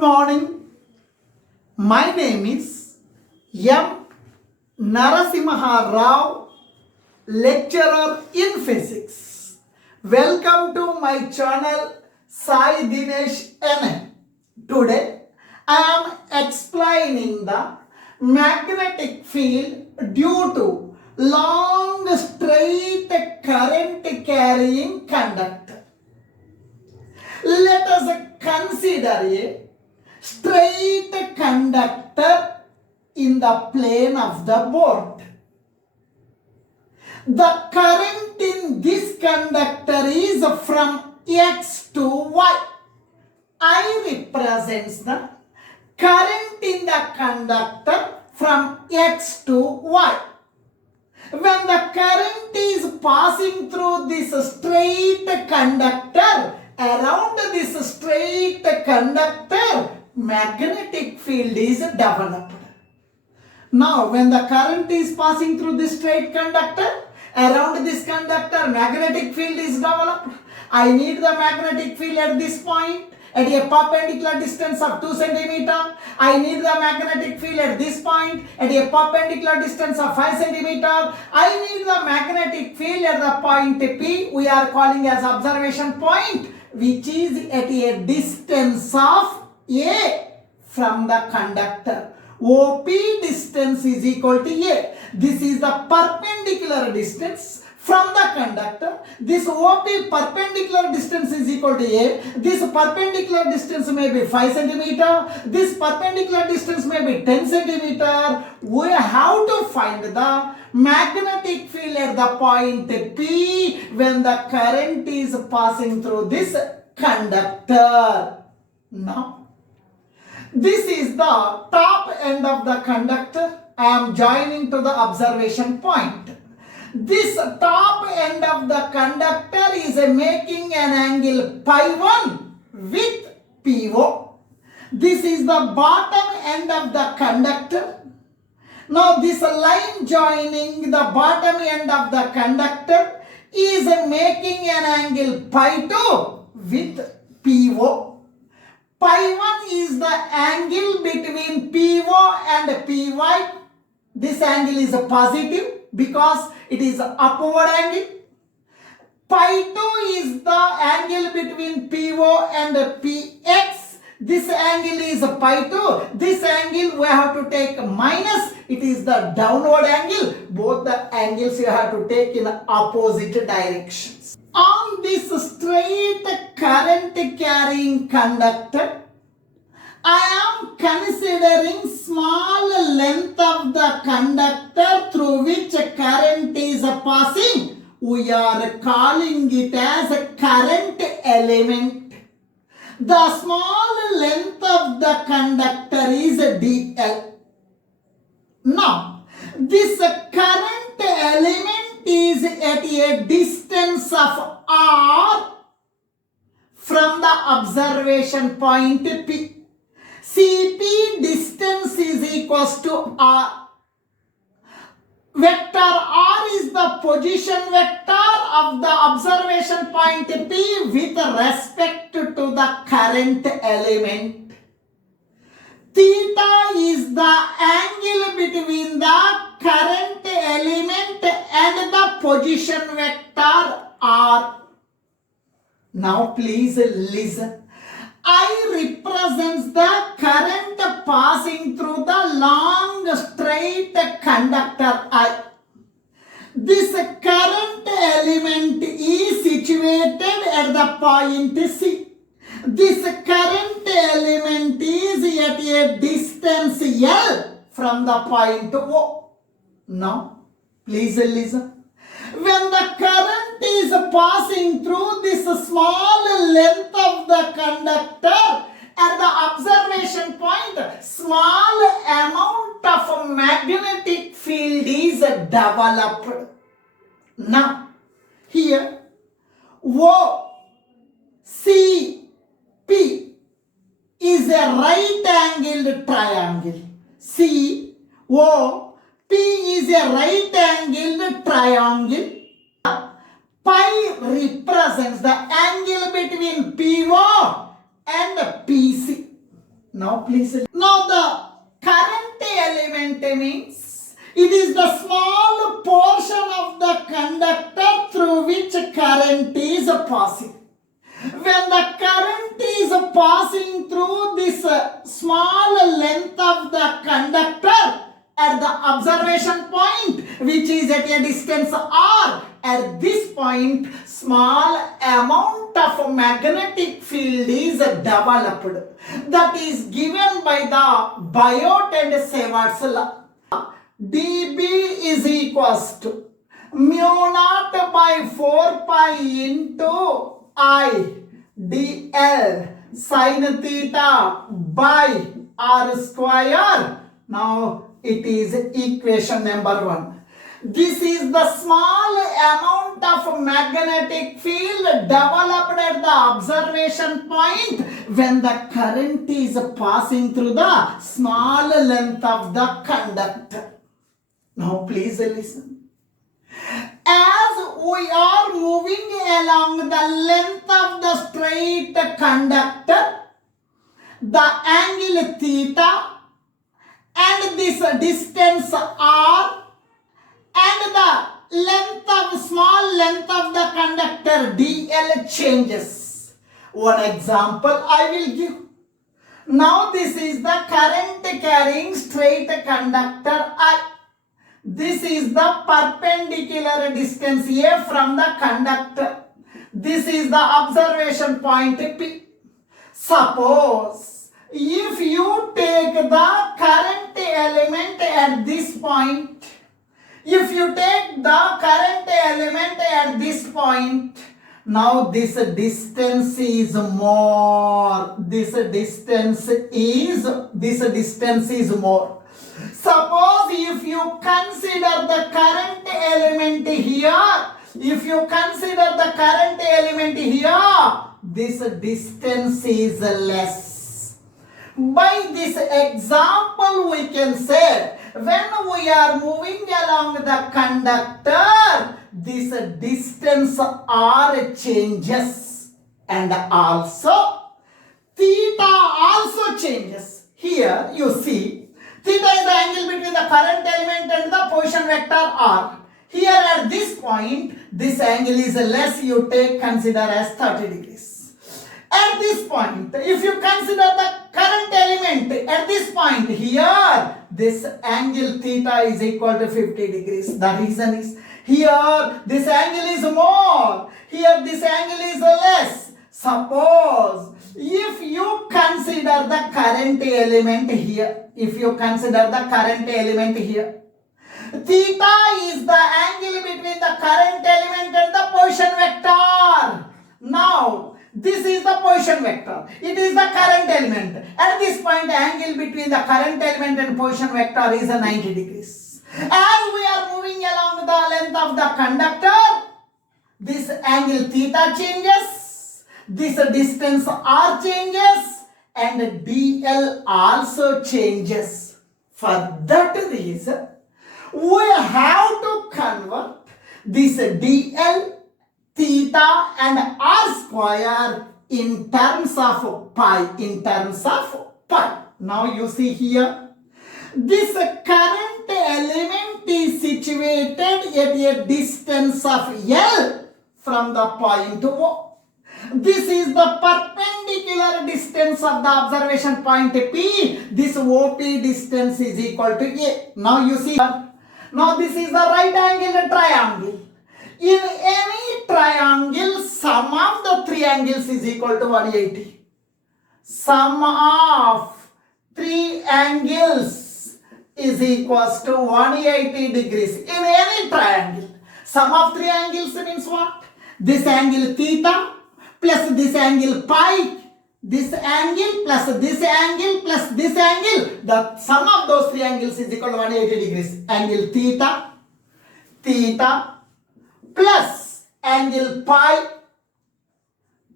Good morning. My name is M. Narasimharao, lecturer in physics. Welcome to my channel Sai Dinesh N. Today I am explaining the magnetic field due to long straight current carrying conductor. Let us consider a straight conductor in the plane of the board. The current in this conductor is from X to Y. I represents the current in the conductor from X to Y. When the current is passing through this straight conductor, around this straight conductor, magnetic field is developed. Now, when the current is passing through this straight conductor, around this conductor, magnetic field is developed. I need the magnetic field at this point at a perpendicular distance of 2 cm. I need the magnetic field at this point at a perpendicular distance of 5 cm. I need the magnetic field at the point P, we are calling as observation point, which is at a distance of A from the conductor. OP distance is equal to A. This is the perpendicular distance from the conductor. This OP perpendicular distance is equal to A. This perpendicular distance may be 5 cm. This perpendicular distance may be 10 cm. We have to find the magnetic field at the point P when the current is passing through this conductor. Now, this is the top end of the conductor. I am joining to the observation point. This top end of the conductor is making an angle pi 1 with PO. This is the bottom end of the conductor. Now this line joining the bottom end of the conductor is making an angle pi 2 with PO. Pi 1 is the angle between PO and PY. This angle is positive because it is upward angle. Pi 2 is the angle between PO and PX. This angle is pi 2. This angle we have to take minus. It is the downward angle. Both the angles you have to take in opposite directions. On this straight current carrying conductor, I am considering small length of the conductor through which current is passing. We are calling it as a current element. The small length of the conductor is dl. Now, this current element is at a distance of r from the observation point P. CP distance is equals to R. Vector R is the position vector of the observation point P with respect to the current element. Theta is the angle between the current element and the position vector R. Now please listen. I represents the current passing through the long straight conductor I. This current element is situated at the point C. This current element is at a distance L from the point O. Now, please listen. When the current is passing through this small length of the conductor, at the observation point, small amount of magnetic field is developed. Now, here, O, C, P is a right-angled triangle. C, O, P is a right-angled triangle. Pi represents the angle between PO and PC. Now please. Now the current element means it is the small portion of the conductor through which current is passing. When the current is passing through this small length of the conductor at the observation point, which is at a distance r, at this point small amount of magnetic field is developed. That is given by the Biot and Savart's law. dB is equals to mu naught by 4 pi into I dl sin theta by r square. Now it is equation number 1. This is the small amount of magnetic field developed at the observation point when the current is passing through the small length of the conductor. Now please listen. As we are moving along the length of the straight conductor, the angle theta and this distance r and the length of small length of the conductor dl changes. One example I will give. Now this is the current carrying straight conductor I. This is the perpendicular distance A from the conductor. This is the observation point P. Suppose if you take the current element at this point, if you take the current element at this point, now this distance is more. This distance is more. Suppose if you consider the current element here, this distance is less. By this example, we can say when we are moving along the conductor, this distance r changes and also theta also changes. Here you see theta is the angle between the current element and the position vector r. Here at this point, this angle is less, you consider as 30 degrees. At this point, if you consider the current element at this point here, this angle theta is equal to 50 degrees. The reason is here this angle is more, here this angle is less. Suppose if you consider the current element here, theta is the angle between the current element and the position vector. Now this is the position vector, it is the current element. At this point, angle between the current element and position vector is 90 degrees. As we are moving along the length of the conductor, this angle theta changes, this distance r changes, and dl also changes. For that reason, we have to convert this dl, theta and r square in terms of pi. Now you see here, this current element is situated at a distance of L from the point O. This is the perpendicular distance of the observation point P. This OP distance is equal to A. Now you see, now this is the right angle triangle. In any triangle, sum of the three angles is equal to 180. Sum of three angles is equals to 180 degrees. In any triangle, sum of three angles means what? This angle theta plus this angle pi, this angle plus this angle plus this angle. The sum of those three angles is equal to 180 degrees. Angle theta plus angle pi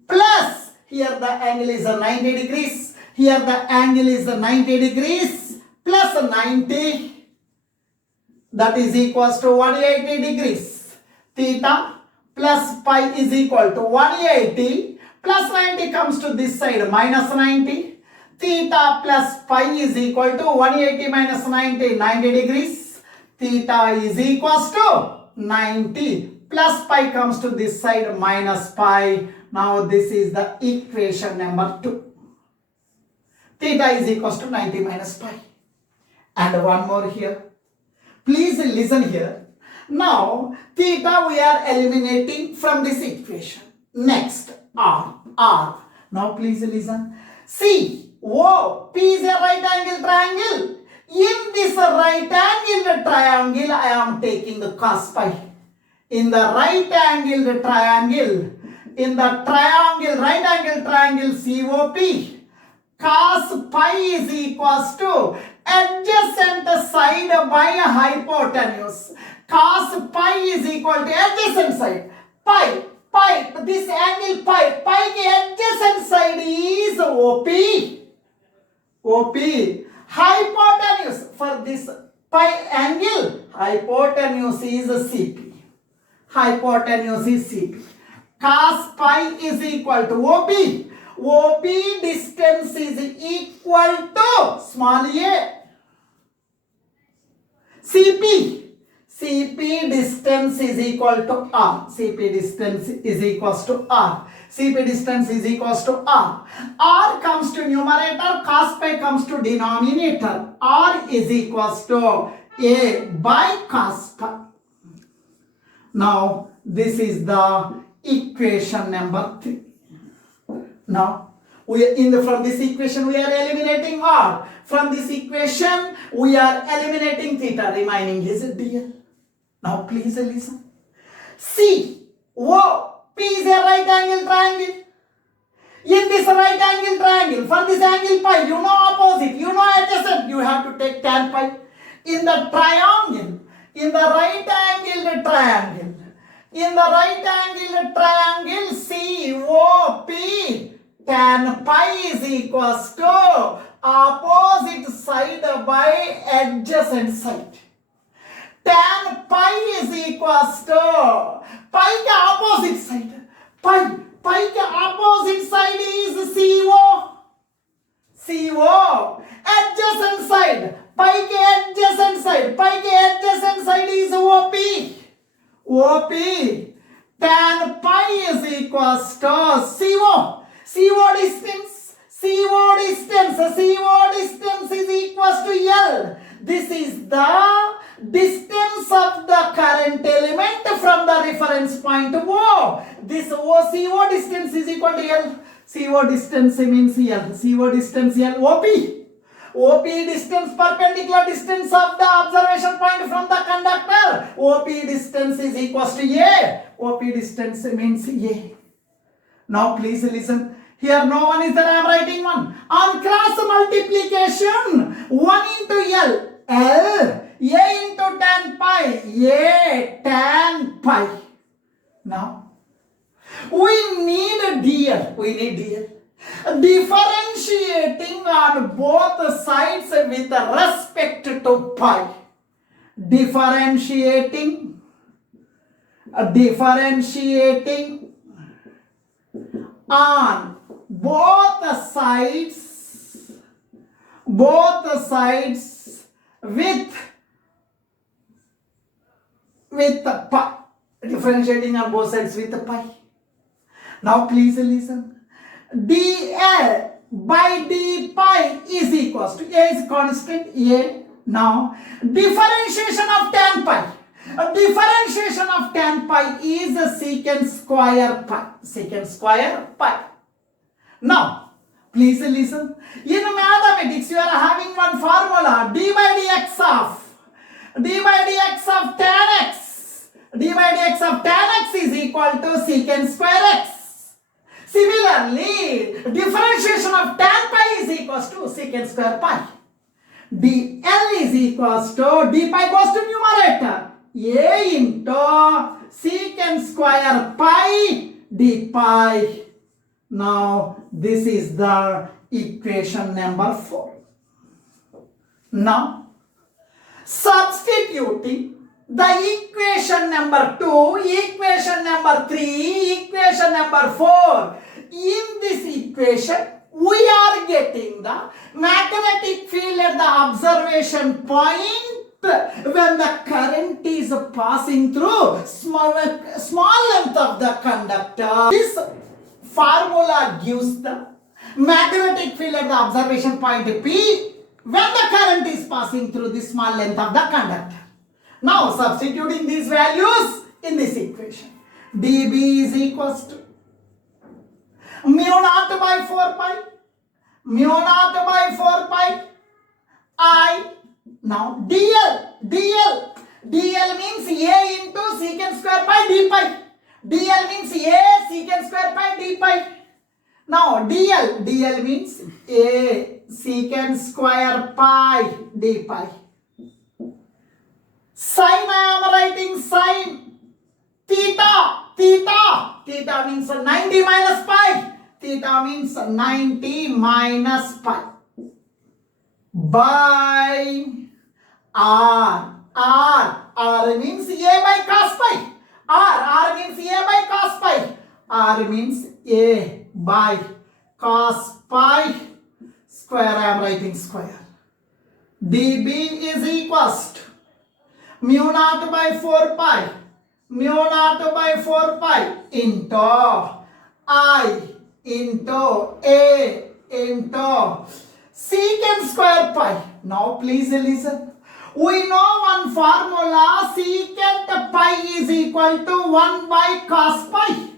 plus here the angle is 90 degrees. Here the angle is 90 degrees plus 90, that is equals to 180 degrees. Theta plus pi is equal to 180 plus 90 comes to this side minus 90. Theta plus pi is equal to 180 minus 90, 90 degrees. Theta is equals to 90. Plus pi comes to this side, minus pi. Now this is the equation number 2. Theta is equals to 90 minus pi. And one more here. Please listen here. Now theta we are eliminating from this equation. Next, R. Now please listen. See, O, P is a right angle triangle. In this right angle triangle, I am taking the cos pi. In the right angle triangle, right angle triangle COP, cos pi is equals to adjacent side by hypotenuse. Cos pi is equal to adjacent side. Pi, this angle pi adjacent side is OP. Hypotenuse for this pi angle, hypotenuse is CP. Cos pi is equal to OP. OP distance is equal to small a. CP distance is equal to R. CP distance is equals to R. R comes to numerator, cos pi comes to denominator. R is equals to A by cos pi. Now this is the equation number 3. Now from this equation we are eliminating R. From this equation we are eliminating theta. Remaining is dl. Now please listen. See, P is a right angle triangle. In this right angle triangle, for this angle pi, you know opposite, you know adjacent, you have to take tan pi. In the triangle, in the right angle triangle, COP, tan pi is equals to opposite side by adjacent side. Tan pi is equals to pi के opposite side. Pi के opposite side is CO. Adjacent side. Pi के adjacent side is OP. Tan pi is equals to CO. CO distance is equals to L. This is the distance of the current element from the reference point O. This CO distance is equal to L. CO distance means L. CO distance L. OP distance, perpendicular distance of the observation point from the conductor. OP distance is equals to A. OP distance means A. Now please listen. Here no one is there, I am writing one. On cross multiplication, 1 into L. A into tan pi. A tan pi. Now, we need DL. Differentiating on both sides with respect to pi. Differentiating on both sides with pi. Differentiating on both sides with pi. Now please listen. dl by d pi is equals to A is constant A. Now differentiation of tan pi. Differentiation of tan pi is secant square pi. Now please listen. In mathematics you are having one formula, d by dx of tan x. d by dx of tan x is equal to secant square x. Similarly, differentiation of tan pi is equals to secant square pi. dl is equals to, d pi goes to numerator, A into secant square pi d pi. Now this is the equation number 4. Now substituting the equation number 2, equation number 3, equation number 4 in this equation, we are getting the magnetic field at the observation point when the current is passing through small length of the conductor. This formula gives the magnetic field at the observation point P when the current is passing through the small length of the conductor. Now substituting these values in this equation, dB is equals to mu naught by 4 pi, mu naught by 4 pi I. Now dl means A into secant square pi d pi. dl means A secant square pi d pi. Now dl means A secant square pi d pi. Sine I am writing sine theta means 90 minus pi. Theta means 90 minus pi by R means A by cos pi. R means A by cos pi. R means A by cos pi square. I am writing square. dB is equals to mu naught by 4 pi. Mu naught by 4 pi into I into A into secant square pi. Now please listen. We know one formula, secant pi is equal to 1 by cos pi.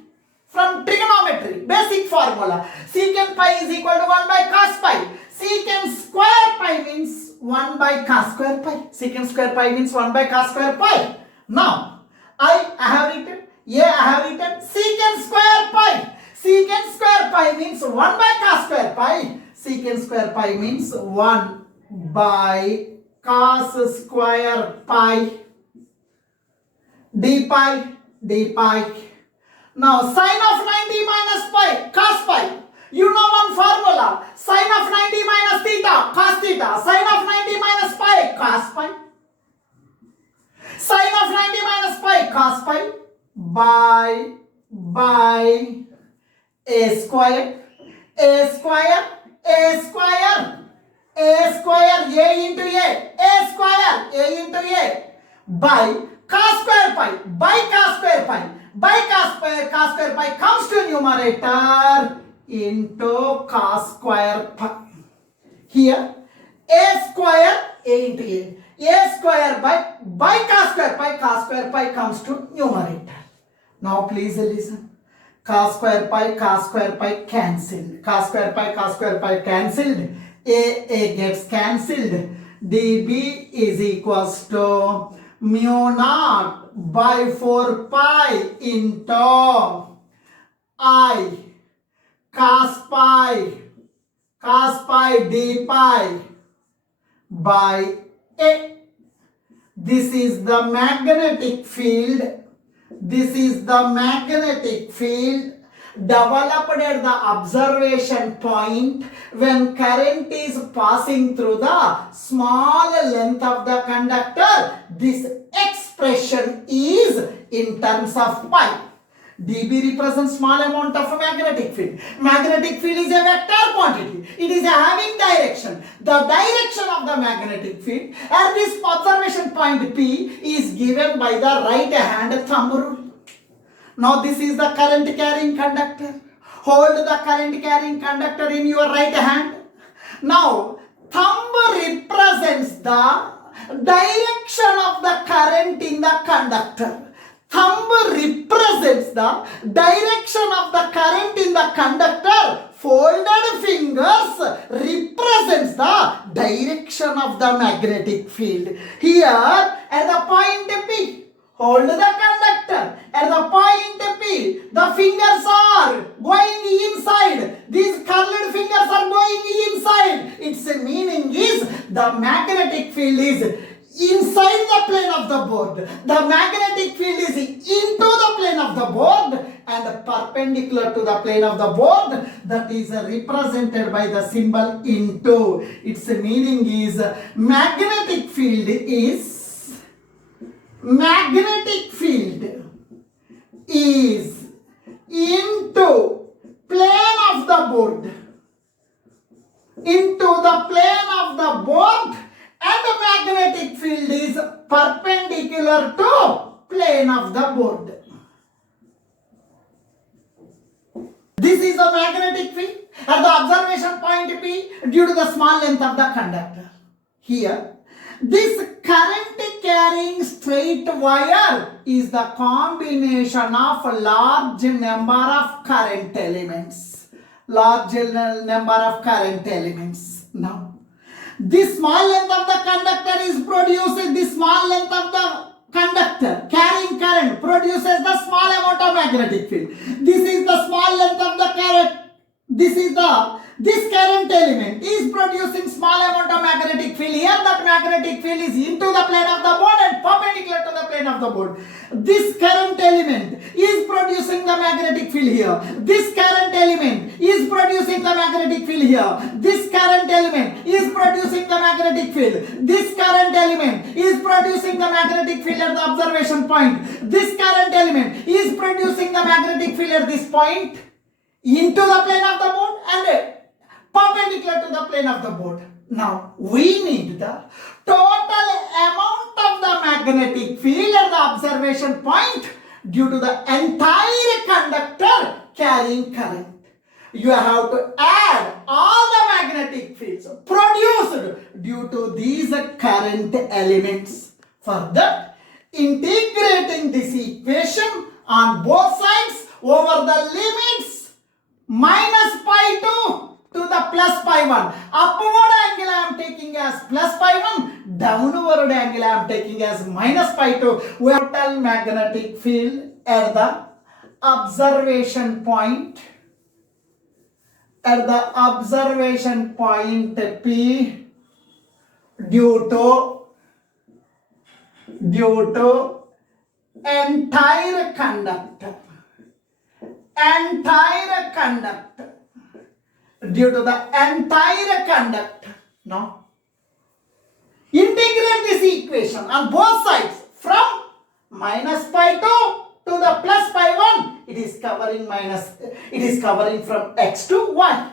From trigonometry, basic formula. Secant pi is equal to 1 by cos pi. Secant square pi means 1 by cos square pi. Secant square pi means 1 by cos square pi. Now, I have written, I have written secant square pi. Secant square pi means 1 by cos square pi. Secant square pi means 1 by cos square pi d pi. Now sine of 90 minus pi cos pi. You know one formula. Sine of 90 minus theta cos theta. Sine of 90 minus pi cos pi. Sine of 90 minus pi cos pi by a square a square a into a square a into a by cos square pi cos square pi comes to numerator into cos square pi. Here a square a into a square by cos square pi comes to numerator. Now please listen. Cos square pi cancelled. Cos square pi cancelled. A gets cancelled. dB is equals to mu naught by 4 pi into I cos pi d pi by A. This is the magnetic field. This is the magnetic field developed at the observation point when current is passing through the small length of the conductor. This expression is in terms of pi. dB represents small amount of magnetic field. Magnetic field is a vector quantity. It is having direction. The direction of the magnetic field at this observation point P is given by the right hand thumb rule. Now this is the current carrying conductor. Hold the current carrying conductor in your right hand. Now thumb represents the direction of the current in the conductor. Thumb represents the direction of the current in the conductor. Folded fingers represents the direction of the magnetic field. Here at the point P, hold the conductor. At the point P, the fingers are going inside. These curled fingers are going inside. Its meaning is the magnetic field is inside the plane of the board. The magnetic field is into the plane of the board and perpendicular to the plane of the board. That is represented by the symbol into. Its meaning is magnetic field is into plane of the board. into the plane of the board, and the magnetic field is perpendicular to plane of the board. This is the magnetic field at the observation point P due to the small length of the conductor. Here, this current carrying straight wire is the combination of large number of current elements. Large number of current elements. Now, this small length of the conductor is producing this small length of the conductor carrying current produces the small amount of magnetic field. This is the small length of the current. This current element is producing small amount of magnetic field. Here that magnetic field is into the plane of the board and perpendicular to the plane of the board. This current element is producing the magnetic field here. This current element is producing the magnetic field here. This current element is producing the magnetic field. This current element is producing the magnetic field at the observation point. This current element is producing the magnetic field at this point into the plane of the board and perpendicular to the plane of the board. Now, we need the total amount of the magnetic field at the observation point due to the entire conductor carrying current. You have to add all the magnetic fields produced due to these current elements. For that, integrating this equation on both sides over the limits minus pi 2 to the plus pi 1. Upward angle I am taking as plus pi 1. Downward angle I am taking as minus pi 2. We have total magnetic field at the observation point. At the observation point P due to entire conductor. Due to the entire conductor. Now, integrate this equation on both sides from minus pi 2 to the plus pi 1. It is covering from x to y.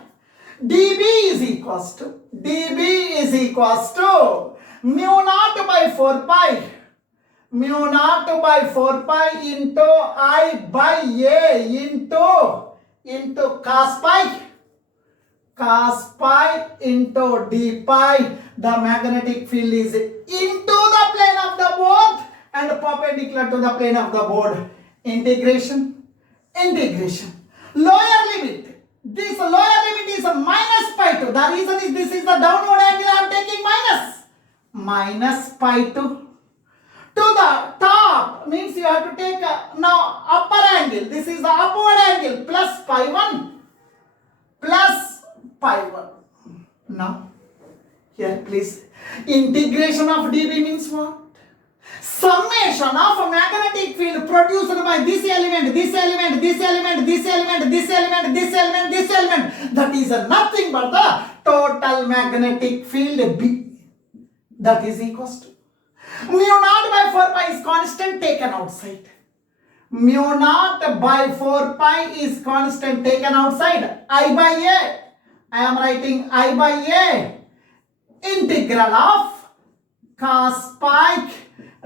dB is equals to mu naught by 4 pi. Mu naught by 4 pi into I by A into cos pi into d pi. The magnetic field is into the plane of the board and perpendicular to the plane of the board. Integration. Lower limit. This lower limit is a minus pi 2. The reason is this is the downward angle I am taking minus pi 2. To the top means you have to take now upper angle. This is the upward angle plus pi 1. Now, here please. Integration of dB means what? Summation of magnetic field produced by this element. That is nothing but the total magnetic field B. That is equals to mu naught by 4 pi is constant taken outside. Mu naught by 4 pi is constant taken outside. I by A. I am writing I by A. Integral of cos pi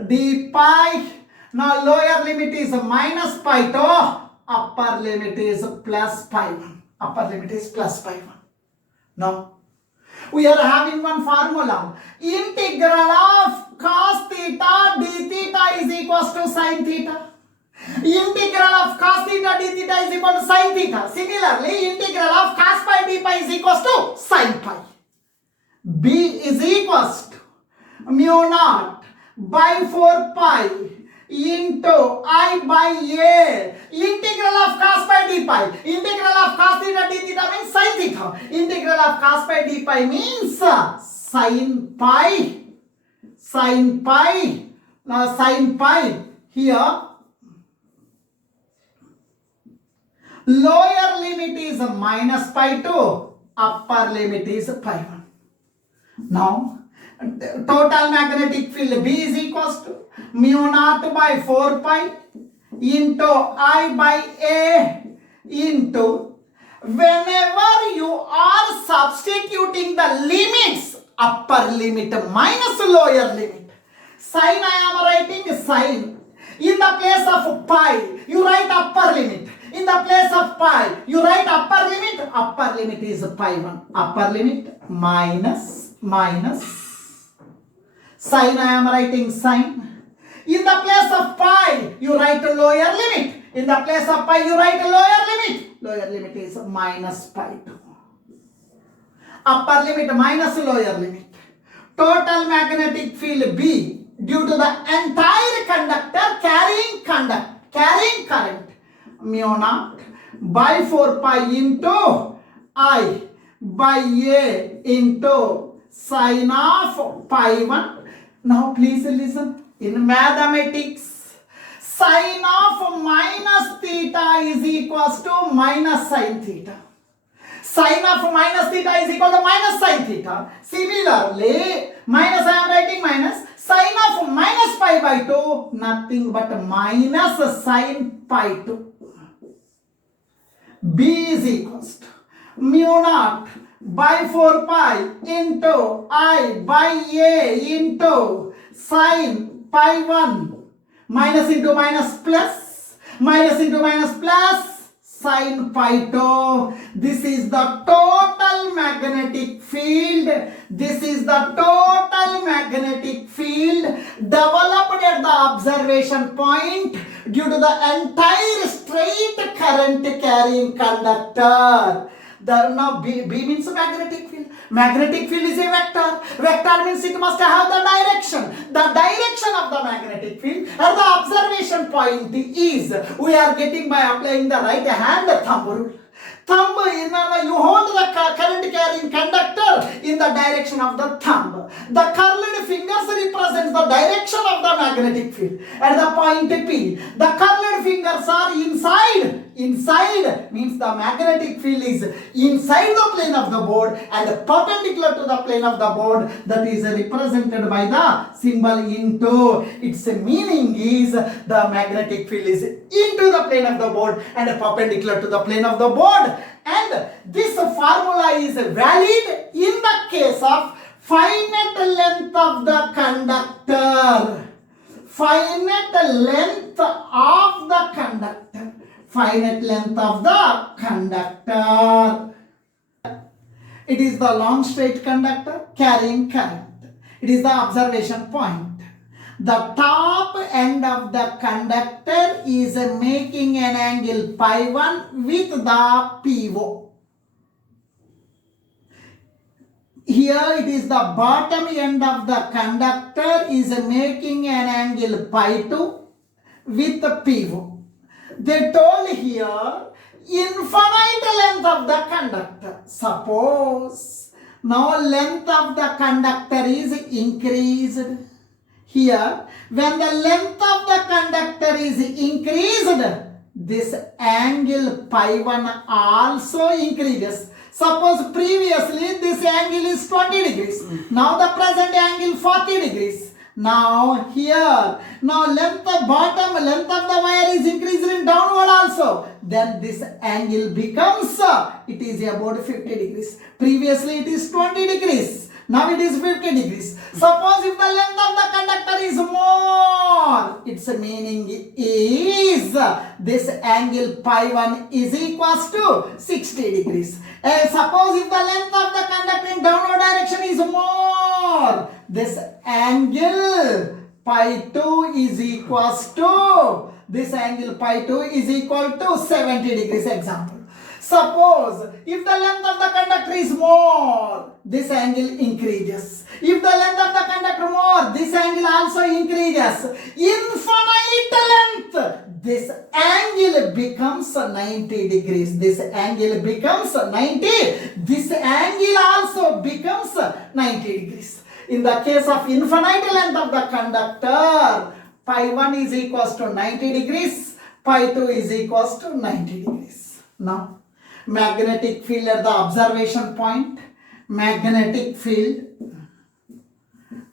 d pi. Now lower limit is minus pi 2. Upper limit is plus pi 1. Now, we are having one formula. Integral of cos theta d theta is equals to sin theta. Integral of cos theta d theta is equal to sin theta. Similarly, integral of cos pi d pi is equals to sin pi. B is equals to mu naught by 4 pi into I by A. Integral of cos pi d pi. Integral of cos theta d theta means sin theta. Integral of cos pi d pi means sin pi. Now sin pi here. Lower limit is minus pi 2. Upper limit is pi 1. Now, total magnetic field B is equals to mu naught by 4 pi into I by A into whenever you are substituting the limits, upper limit minus lower limit. Sine I am writing sine. In the place of pi, you write upper limit. In the place of pi, you write upper limit. Upper limit is pi 1. Upper limit minus. Sine I am writing sine. In the place of pi, you write a lower limit. In the place of pi, you write a lower limit. Lower limit is minus pi 2. Upper limit minus lower limit. Total magnetic field B due to the entire conductor carrying current mu naught by 4 pi into I by A into sine of pi 1. Now please listen. In mathematics, sine of minus theta is equals to minus sine theta. Sine of minus theta is equal to minus sine theta. Similarly, minus I am writing minus. Sine of minus pi by 2, nothing but minus sine pi 2. B is equals to mu naught by 4 pi into I by A into sine pi 1. Minus into minus plus. Minus into minus plus. Sine pi 2. This is the total magnetic field. This is the total magnetic field developed at the observation point due to the entire straight current carrying conductor. Now B means magnetic field. Magnetic field is a vector. Vector means it must have the direction. The direction of the magnetic field at the observation point is, we are getting by applying the right hand thumb rule. Thumb, you hold the current carrying conductor in the direction of the thumb. The curled fingers represent the direction of the magnetic field at the point P. The curled fingers are inside. Inside means the magnetic field is inside the plane of the board and perpendicular to the plane of the board. That is represented by the symbol into. Its meaning is the magnetic field is into the plane of the board and perpendicular to the plane of the board. And this formula is valid in the case of finite length of the conductor. Finite length of the conductor. Finite length of the conductor. It is the long straight conductor carrying current. It is the observation point. The top end of the conductor is making an angle pi 1 with the PO. Here it is the bottom end of the conductor is making an angle pi 2 with the PO. They told here infinite length of the conductor. Suppose now length of the conductor is increased. Here, when the length of the conductor is increased, this angle pi 1 also increases. Suppose previously this angle is 20 degrees. Now the present angle 40 degrees. Now here, now bottom length of the wire is increased in downward also. Then this angle becomes, it is about 50 degrees. Previously it is 20 degrees. Now it is 50 degrees. Suppose if the length of the conductor is more, its meaning is this angle pi 1 is equals to 60 degrees. Suppose if the length of the conductor in downward direction is more, this angle pi 2 is equals to, this angle pi 2 is equal to 70 degrees. Example. Suppose if the length of the conductor is more, this angle increases. If the length of the conductor more, this angle also increases. Infinite length, this angle becomes 90 degrees. This angle becomes 90. This angle also becomes 90 degrees. In the case of infinite length of the conductor, pi 1 is equals to 90 degrees, pi 2 is equals to 90 degrees. Now, magnetic field at the observation point, magnetic field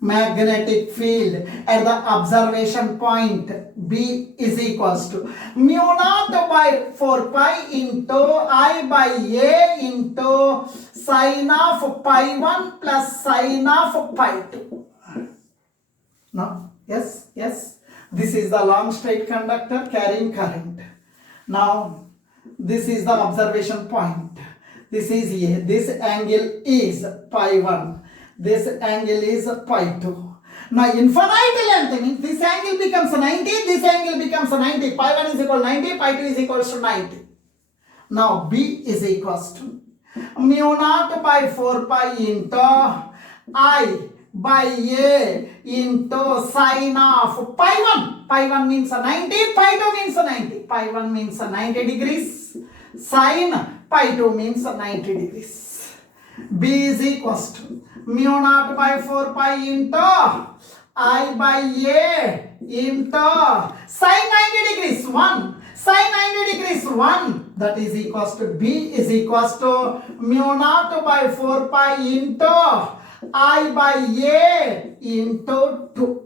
magnetic field at the observation point B is equals to mu naught by 4 pi into I by A into sine of pi 1 plus sine of pi 2. Now, yes. This is the long straight conductor carrying current. Now, this is the observation point. This is A. This angle is pi 1. This angle is pi 2. Now, infinite length means this angle becomes 90, this angle becomes 90. Pi 1 is equal to 90, pi 2 is equal to 90. Now, B is equals to mu naught by 4 pi into I by A into sine of pi 1. Pi 1 means 90, pi 2 means 90. Pi 1 means 90 degrees. Sine pi 2 means 90 degrees. B is equals to mu naught by 4 pi into I by A into sine 90 degrees 1. Sine 90 degrees 1. That is equals to B is equals to mu naught by 4 pi into I by A into 2.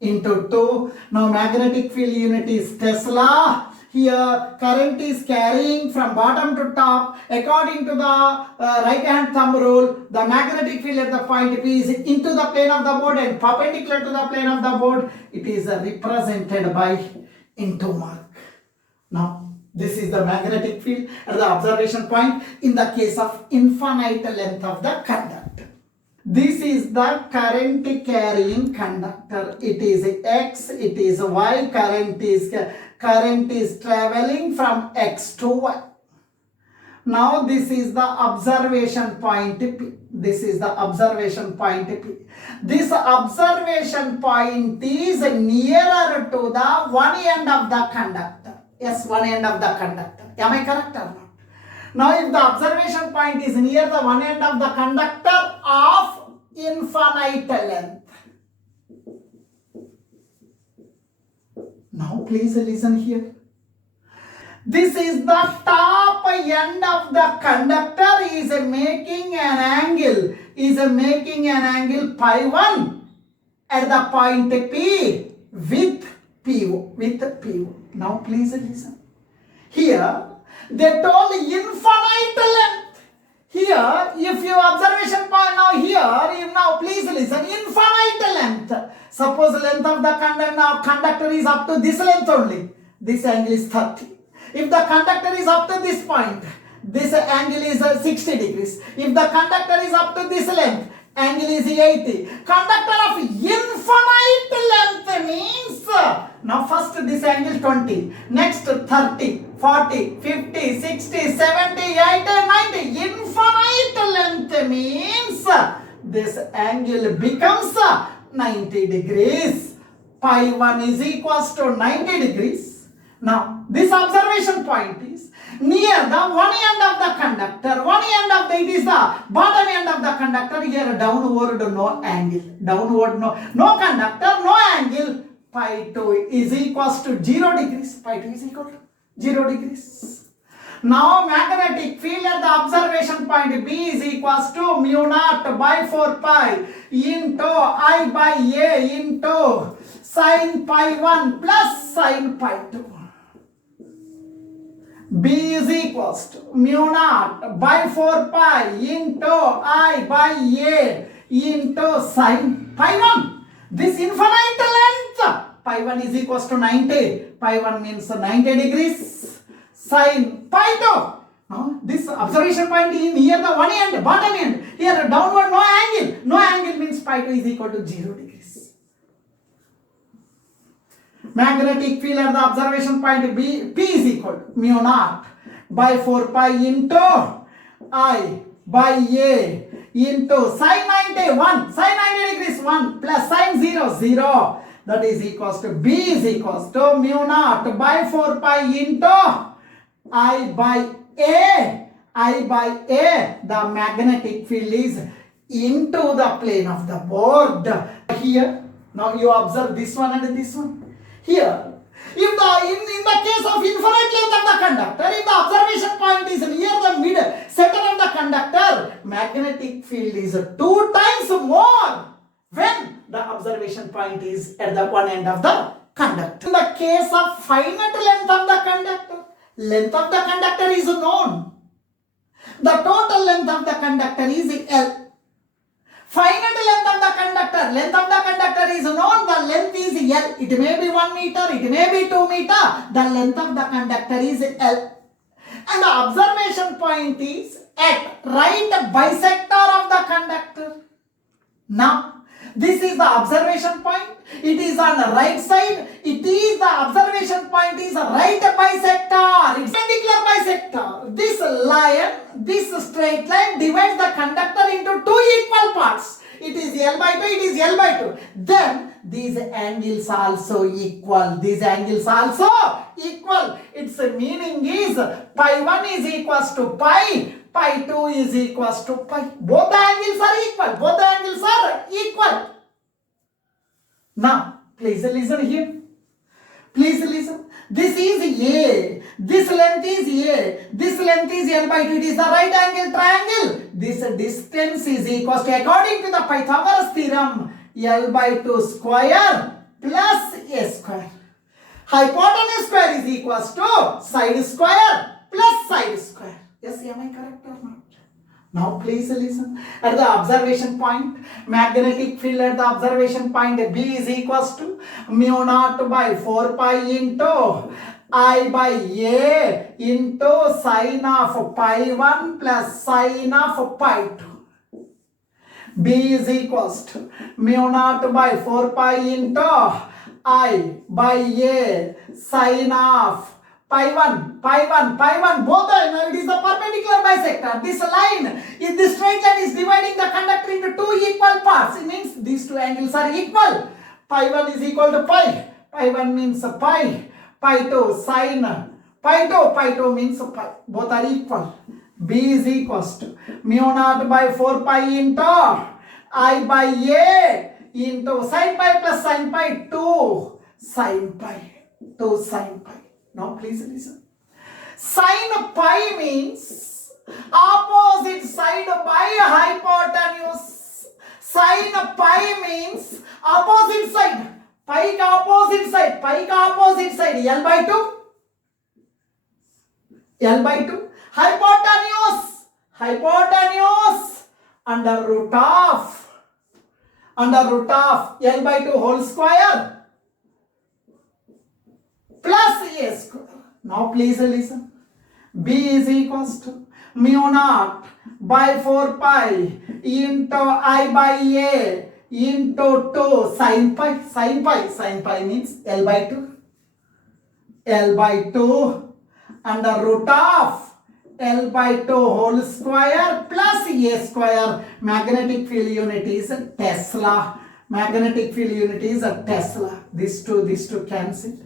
Into 2. Now magnetic field unit is Tesla. Here current is carrying from bottom to top. According to the right hand thumb rule, the magnetic field at the point P is into the plane of the board and perpendicular to the plane of the board. It is represented by into mark. Now this is the magnetic field at the observation point in the case of infinite length of the conductor. This is the current carrying conductor. It is X, it is Y. Current is traveling from X to Y. Now this is the observation point P. This is the observation point P. This observation point is nearer to the one end of the conductor. Yes, one end of the conductor. Am I correct or not? Now if the observation point is near the one end of the conductor of infinite length. Now please listen here. This is the top end of the conductor is making an angle pi 1 at the point P with PO. Now please listen. Here they told infinite length. Here, if your observation point now please listen, infinite length. Suppose length of the conductor is up to this length only. This angle is 30. If the conductor is up to this point, this angle is 60 degrees. If the conductor is up to this length, angle is 80. Conductor of infinite length means, now first this angle 20, next 30, 40, 50, 60, 70, 80, 90. Infinite length means this angle becomes 90 degrees. Pi 1 is equals to 90 degrees. Now this observation point is near the one end of the conductor. One end of it is the bottom end of the conductor. Here downward no angle. Downward no conductor, no angle. Pi 2 is equals to 0 degrees. Pi 2 is equal to 0 degrees. Now magnetic field at the observation point B is equals to mu naught by 4 pi into I by A into sine pi 1 plus sine pi 2. B is equals to mu naught by 4 pi into I by A into sine pi 1. This infinite length, pi 1 is equals to 90. Pi 1 means 90 degrees. Sine pi 2. This observation point is near the one end, bottom end. Here downward no angle. No angle means pi 2 is equal to 0 degrees. Magnetic field at the observation point P is equal to mu naught by 4 pi into I by A into sine 90 1, sine 90 degrees 1 plus sine 0 0. That is equals to B is equals to mu naught by 4 pi into I by A. I by A, the magnetic field is into the plane of the board. Here, now you observe this one and this one. Here, if the in the case of infinite length of the conductor, if the observation point is near the mid center of the conductor, magnetic field is 2 times more. When observation point is at the one end of the conductor. In the case of finite length of the conductor, length of the conductor is known. The total length of the conductor is L. Finite length of the conductor is known, the length is L. It may be 1 meter, it may be 2 meter, the length of the conductor is L. And the observation point is at right bisector of the conductor. Now, this is the observation point. It is on the right side. It is the observation point is a right bisector. It's perpendicular bisector. This line, this straight line divides the conductor into two equal parts. It is L by 2, it is L by 2. Then these angles also equal. These angles also equal. Its meaning is pi 1 is equals to pi. Pi 2 is equals to pi. Both the angles are equal. Both the angles are equal. Now, please listen here. Please listen. This is A. This length is A. This length is L by 2. It is the right angle triangle. This distance is equals to, according to the Pythagoras theorem, L by 2 square plus A square. Hypotenuse square is equals to side square plus side square. Yes, am I correct or not? Now please listen. At the observation point, magnetic field at the observation point B is equals to mu naught by 4 pi into I by A into sine of pi 1 plus sine of pi 2. B is equals to mu naught by 4 pi into I by A sine of pi 1, both are, it is the perpendicular bisector. This line, if this straight line is dividing the conductor into two equal parts, it means these two angles are equal. Pi 1 is equal to pi. Pi 1 means pi. Pi 2 sine. Pi 2 means pi. Both are equal. B is equals to mu naught by 4 pi into I by A into sine pi plus sine pi 2 sine pi. 2 sine pi. Now please listen. Sine pi means opposite side by hypotenuse. Sine pi means opposite side. Pi ka opposite side. Pi ka opposite side. L by 2. L by 2. Hypotenuse. Hypotenuse. Under root of L by 2 whole square plus A square. Now please listen. B is equals to mu naught by 4 pi into I by A into 2 sine pi. Sine pi means L by 2. L by 2 under root of L by 2 whole square plus A square. Magnetic field unit is Tesla. Magnetic field unit is Tesla. These two cancel.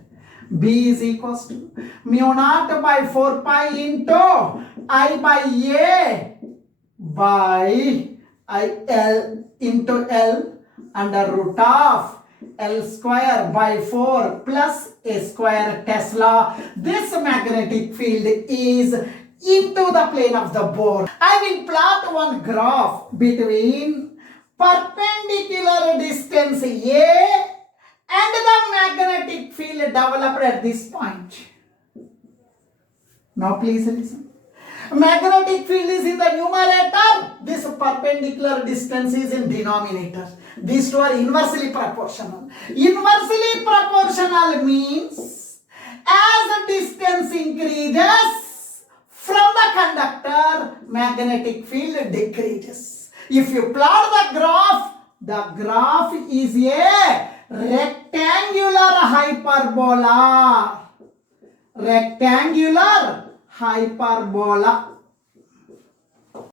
B is equals to mu naught by 4 pi into I by A by I L into L under root of L square by 4 plus A square Tesla. This magnetic field is into the plane of the board. I will plot one graph between perpendicular distance A and the magnetic field developed at this point. Now please listen. Magnetic field is in the numerator. This perpendicular distance is in denominator. These two are inversely proportional. Inversely proportional means as the distance increases from the conductor, magnetic field decreases. If you plot the graph is a rectangular hyperbola. Rectangular hyperbola.